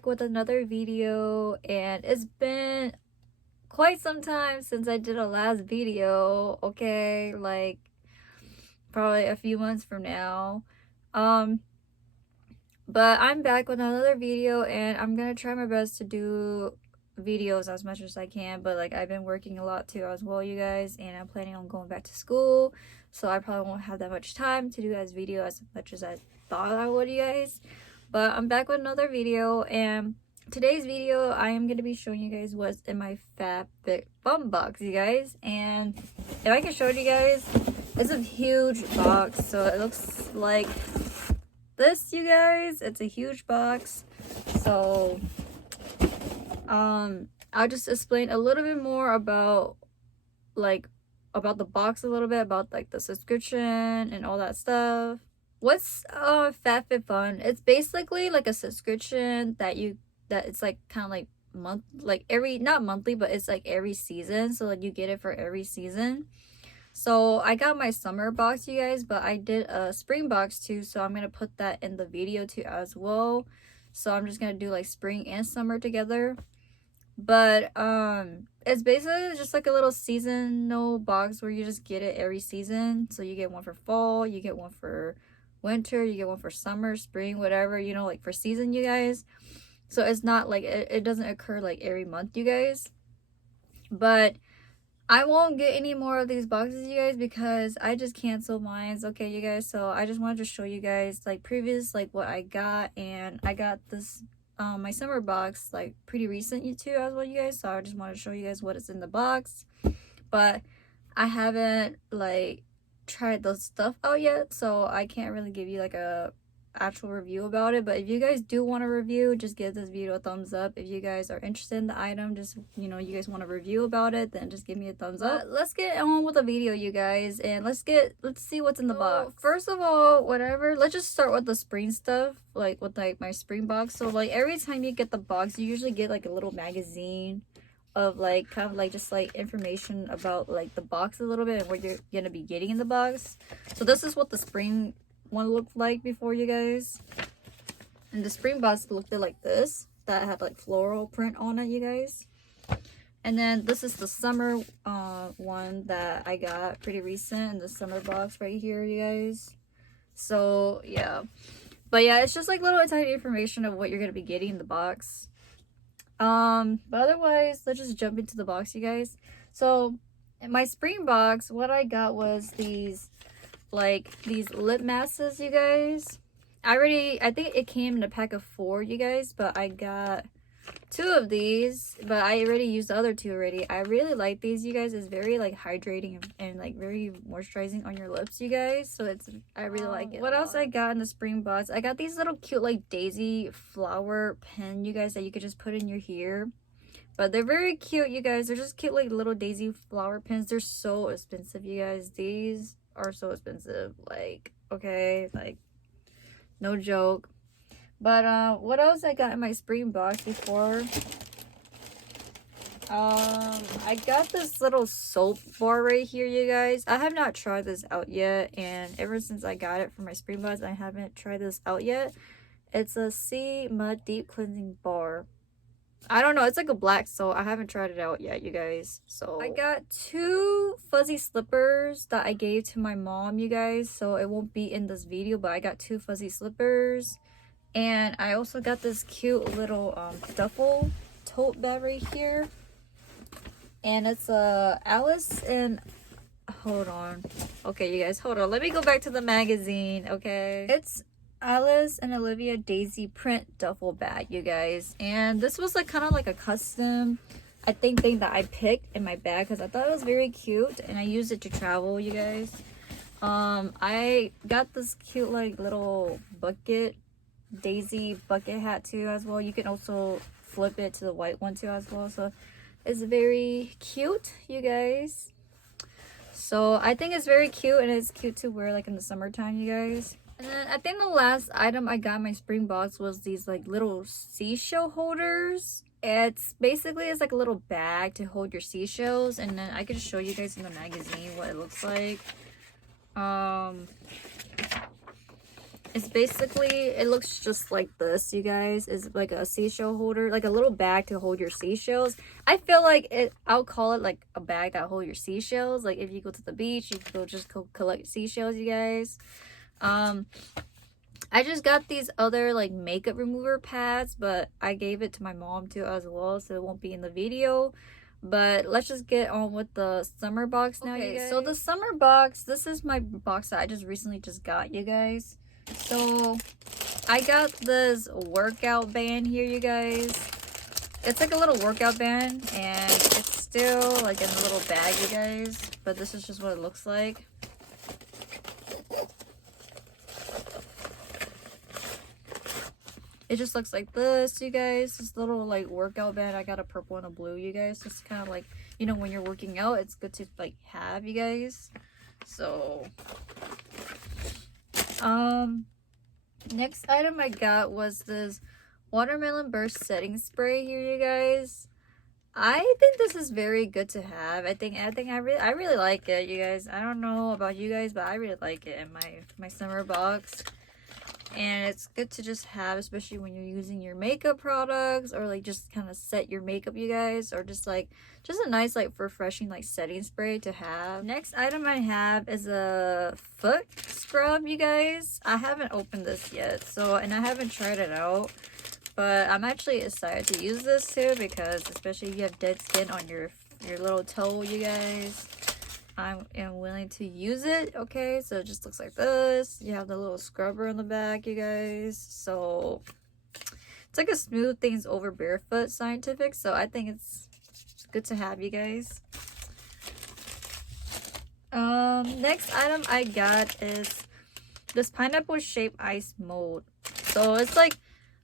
back with another video, and it's been quite some time since I did a last video. Okay, like probably a few months from now. But I'm back with another video, and I'm gonna try my best to do videos as much as I can. But like, I've been working a lot too as well, you guys, and I'm planning on going back to school, so I probably won't have that much time to do as video as much as I thought I would, you guys. But I'm back with another video, and today's video I am going to be showing you guys what's in my Fabfitfun box, you guys. And if I can show you guys, it's a huge box, so it looks like this, you guys. It's a huge box. So I'll just explain a little bit more about the box, a little bit about like the subscription and all that stuff. What's Fabfitfun? It's basically like a subscription that it's like kind of like not monthly, but it's like every season. So like you get it for every season. So I got my summer box, you guys, but I did a spring box too, so I'm gonna put that in the video too as well. So I'm just gonna do like spring and summer together. But it's basically just like a little seasonal box where you just get it every season. So you get one for fall, you get one for winter, you get one for summer, spring, whatever, you know, like for season, you guys. So it's not like it doesn't occur like every month, you guys. But I won't get any more of these boxes, you guys, because I just canceled mine. Okay, you guys, so I just wanted to show you guys like previous, like what I got. And I got this my summer box like pretty recent too as well, you guys. So I just wanted to show you guys what is in the box, but I haven't like tried those stuff out yet, so I can't really give you like a actual review about it. But if you guys do want a review, just give this video a thumbs up. If you guys are interested in the item, just, you know, you guys want a review about it, then just give me a thumbs up. Let's get on with the video, you guys, and let's see what's in the box. First of all, let's just start with the spring stuff, like with like my spring box. So like every time you get the box, you usually get like a little magazine of like kind of like just like information about like the box a little bit and what you're gonna be getting in the box. So this is what the spring one looked like before, you guys. And the spring box looked like this, that had like floral print on it, you guys. And then this is the summer one that I got pretty recent in the summer box right here, you guys. So yeah, but yeah, it's just like little tiny information of what you're gonna be getting in the box. But otherwise, let's just jump into the box, you guys. So in my spring box, what I got was these lip masks, you guys. I think it came in a pack of 4, you guys, but I got 2 of these, but I already used the other 2 already. I really like these, you guys. It's very like hydrating and like very moisturizing on your lips, you guys. So I really like it. What else I got in the spring box? I got these little cute like daisy flower pen, you guys, that you could just put in your hair. But they're very cute, you guys. They're just cute like little daisy flower pens. They're so expensive, you guys. These are so expensive, like, okay, like no joke. But what else I got in my spring box before? I got this little soap bar right here, you guys. I have not tried this out yet, and ever since I got it from my spring box, I haven't tried this out yet. It's a SAIE mud deep cleansing bar. I don't know, it's like a black soap. I haven't tried it out yet, you guys. So I got 2 fuzzy slippers that I gave to my mom, you guys, so it won't be in this video, but I got 2 fuzzy slippers. And I also got this cute little duffel tote bag right here, and it's Alice and hold on, okay, you guys, hold on, let me go back to the magazine. Okay, it's Alice and Olivia daisy print duffel bag, you guys. And this was like kind of like a custom, I think, thing that I picked in my bag because I thought it was very cute, and I used it to travel, you guys. I got this cute like little daisy bucket hat too as well. You can also flip it to the white one too as well, so it's very cute, you guys. So I think it's very cute, and it's cute to wear like in the summertime, you guys. And then I think the last item I got in my spring box was these like little seashell holders. It's like a little bag to hold your seashells, and then I could just show you guys in the magazine what it looks like. It's basically, it looks just like this, you guys. It's like a seashell holder, like a little bag to hold your seashells. I feel like I'll call it like a bag that hold your seashells. Like if you go to the beach, you can go just go collect seashells, you guys. I just got these other like makeup remover pads, but I gave it to my mom too as well, so it won't be in the video. But let's just get on with the summer box now, you guys. So the summer box, this is my box that I just recently got, you guys. So I got this workout band here, you guys. It's like a little workout band, and it's still like in a little bag, you guys. But this is just what it looks like. It just looks like this, you guys. This little like workout band. I got a purple and a blue, you guys. Just kind of like, you know, when you're working out, it's good to like have, you guys. So next item I got was this watermelon burst setting spray here, you guys. I think this is very good to have. I really like it, you guys. I don't know about you guys, but I really like it in my summer box. And it's good to just have, especially when you're using your makeup products, or like just kind of set your makeup, you guys, or just a nice like refreshing like setting spray to have. Next item I have is a foot scrub, you guys. I haven't opened this yet, and I haven't tried it out, but I'm actually excited to use this too, because especially if you have dead skin on your little toe, you guys, I am willing to use it. Okay, so it just looks like this. You have the little scrubber on the back, you guys. So it's like a smooth things over Barefoot scientific, so I think it's good to have, you guys. Next item I got is this pineapple shaped ice mold. So it's like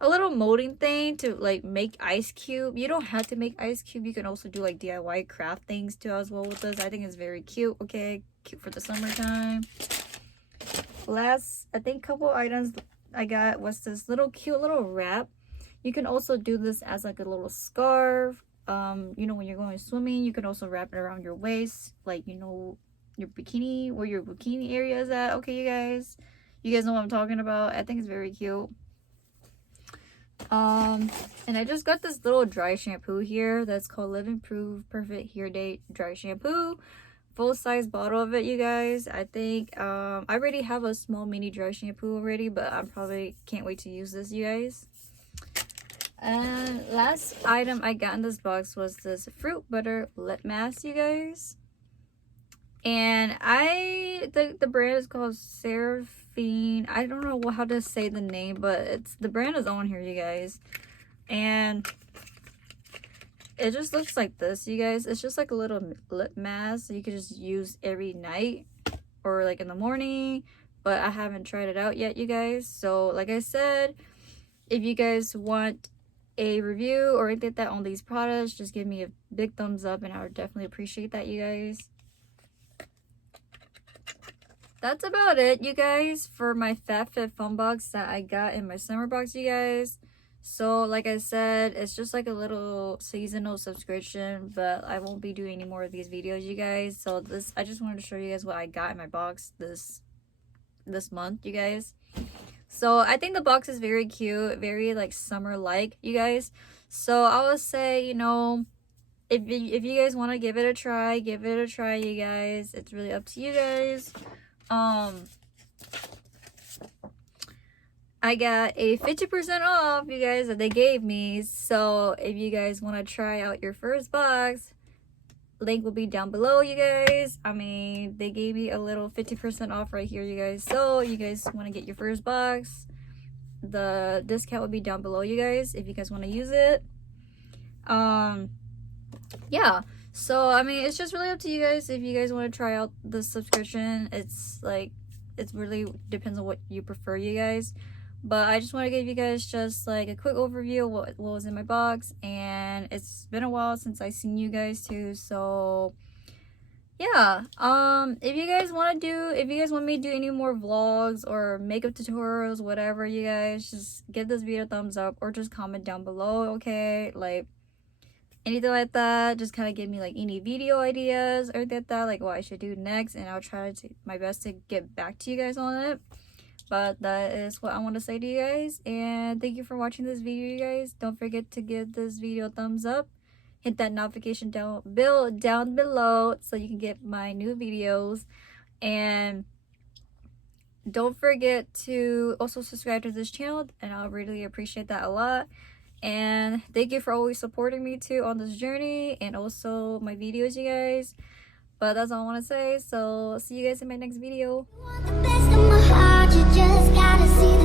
a little molding thing to like make ice cube. You don't have to make ice cube. You can also do like DIY craft things too as well with this. I think it's very cute. Okay, cute for the summertime. Last, I think, couple items I got was this cute little wrap. You can also do this as like a little scarf. You know, when you're going swimming, you can also wrap it around your waist, like, you know, your bikini, where your bikini area is at. Okay, you guys know what I'm talking about. I think it's very cute. And I just got this little dry shampoo here that's called Live Improve Perfect Hair Day Dry Shampoo. Full size bottle of it, you guys. I think I already have a small mini dry shampoo already, but I probably can't wait to use this, you guys. And last item I got in this box was this fruit butter lip mask, you guys. And the brand is called Seraphine. I don't know how to say the name, but the brand is on here, you guys. And it just looks like this, you guys. It's just like a little lip mask, so you can just use every night or like in the morning. But I haven't tried it out yet, you guys. So like I said, if you guys want a review or anything like that on these products, just give me a big thumbs up, and I would definitely appreciate that, you guys. That's about it, you guys, for my Fabfitfun box that I got in my summer box, you guys. So like I said, it's just like a little seasonal subscription, but I won't be doing any more of these videos, you guys. So I just wanted to show you guys what I got in my box this month, you guys. So I think the box is very cute, very like summer like, you guys. So I would say, you know, if you guys want to give it a try, you guys. It's really up to you guys. I got a 50% off, you guys, that they gave me. So if you guys want to try out your first box, link will be down below, you guys. I mean, they gave me a little 50% off right here, you guys. So you guys want to get your first box, the discount will be down below, you guys, if you guys want to use it. Yeah, so I mean, it's just really up to you guys if you guys want to try out the subscription. It's really depends on what you prefer, you guys. But I just want to give you guys just like a quick overview of what was in my box, and it's been a while since I seen you guys too. So yeah, if you guys want me to do any more vlogs or makeup tutorials, whatever, you guys, just give this video a thumbs up or just comment down below. Okay, like anything like that, just kind of give me like any video ideas or that like what I should do next, and I'll try to my best to get back to you guys on it. But that is what I want to say to you guys, and thank you for watching this video, you guys. Don't forget to give this video a thumbs up, hit that notification bell down below so you can get my new videos, and don't forget to also subscribe to this channel, and I'll really appreciate that a lot. And thank you for always supporting me too on this journey, and also my videos, you guys. But that's all I want to say, so see you guys in my next video. You want the best of my heart, you just gotta see